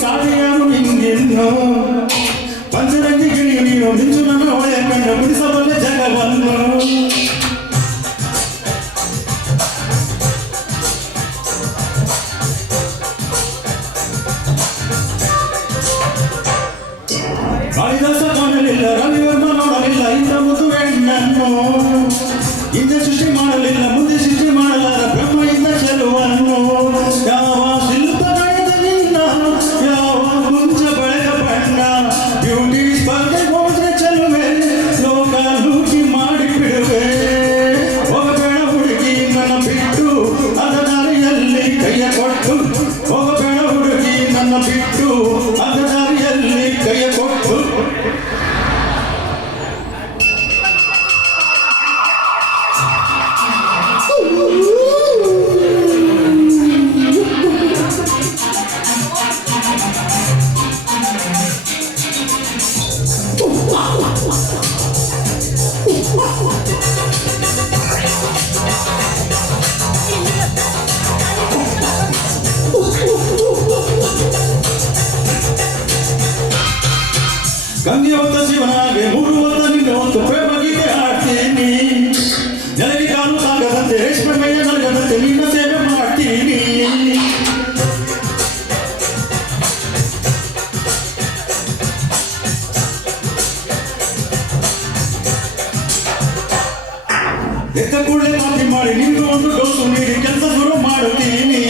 ಸಾಧಿಯಾನು ಹಿಂಗೆನ್ನು ಪಂಚರಂಗಿ ಗಿಣಿಯು ನೀನು ಮಿಂಚು ನನ್ನ ಒಳೆಯ ಕಂಡ ಬಿಡಿಸಬಲ್ಲ ಜಗವನ್ನು ಕಾಳಿದಾಸ ಕಾಣಲಿಲ್ಲ ರವಿವರ್ಮ ನೋಡಲಿಲ್ಲ ಇಂದ ಮುದ್ದು ಹೆಣ್ಣನ್ನು ಹಿಂದೆ ಸೃಷ್ಟಿ ಮಾಡಲಿಲ್ಲ ಮುಂದೆ ಸೃಷ್ಟಿ ಮಾಡಲಾರ ಬ್ರಹ್ಮ ಇಂದ ಚೆಲುವನ್ನು ಯಾವ ಶಿಲ್ಪ ನಿನ್ನ ಯಾವ ಮುಂಚ ಬೆಳೆದ ಬಣ್ಣ ಬ್ಯೂಟಿ ಸ್ಪರ್ಧೆ ಹೋದ್ರೆ ಚೆಲುವೆ ಲೋಕ ಲೂಟಿ ಮಾಡಿ ಬಿಡುವೆ ಹೋಗಬೇಡ ಹುಡುಗಿ ನನ್ನ ಬಿಟ್ಟು ಅದ ದಾರಿಯಲ್ಲಿ ಕೈಯ ಕೊಟ್ಟು ಹೋಗಬೇಡ ಹುಡುಗಿ ನನ್ನ ಬಿಟ್ಟು ಅದ ದಾರಿಯಲ್ಲಿ ಕೈಯ ಕೊಟ್ಟು ಗಂಗೆ ಹೊತ್ತ ಶಿವನಾಗೆ ಮೂರು ಹೊತ್ತ ನಿನ್ನ ಹೊತ್ತು ಪ್ರೇಮ ಗೀತೆ ಹಾಡ್ತೀನಿ ನೆಲಗಿ ಕಾಲು ಸಾಗದಂತೆ ರೇಷ್ಮೆ ಮೈಯ ನಲಗದಂತೆ ನಿನ್ನ ಸೇವೆ ಮಾಡ್ತೀನಿ ಎತ್ತ ಕೂಡಲೇ ಮಾತಿ ಮಾಡಿ ನಿಮ್ಗೆ ಒಂದು ಡೋಸು ನೀಡಿ ಕೆಲಸ ಶುರು ಮಾಡುತ್ತೀನಿ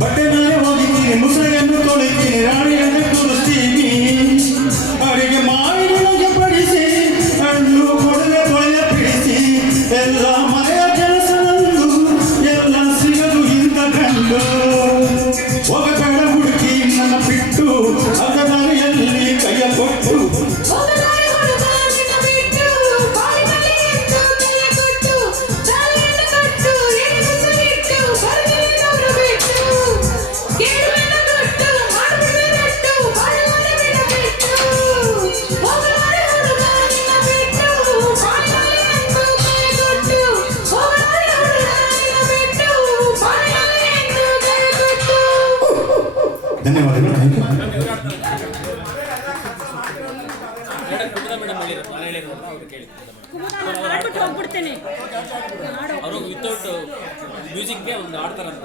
ಬಟ್ಟೆ ಮೇಲೆ ಹೋಗಿದ್ದೀನಿ ಮುಸಳೆಯನ್ನು ತೊಳಿತೀನಿ ರಾಣಿಯನ್ನು ಕೂರಿಸ್ತೀನಿ ಅಡಿಗೆ ಮಾಡಿ ನನಗೆ ಬಡಿಸಿ ಹಣ್ಣು ಕೊಡಲೆ ಕೊಳೆಯ ಬಿಡಿಸಿ ಎಲ್ಲ ಮನೆಯ ಕೆಲಸ ನಂದು ಎಲ್ಲ ಸಿಗದು ಇಂಥ ಗಂಡು ಹೋಗಬೇಡ ಹುಡುಕಿ ನನ್ನ ಬಿಟ್ಟು ಅದ ದಾರಿಯಲ್ಲಿ ಕೈಯ ಕೊಟ್ಟು ಧನ್ಯವಾದಗಳು. ಅವರು ವಿತೌಟ್ ಮ್ಯೂಸಿಕ್ಗೆ ಒಂದು ಆಡ್ತಾರಂತ.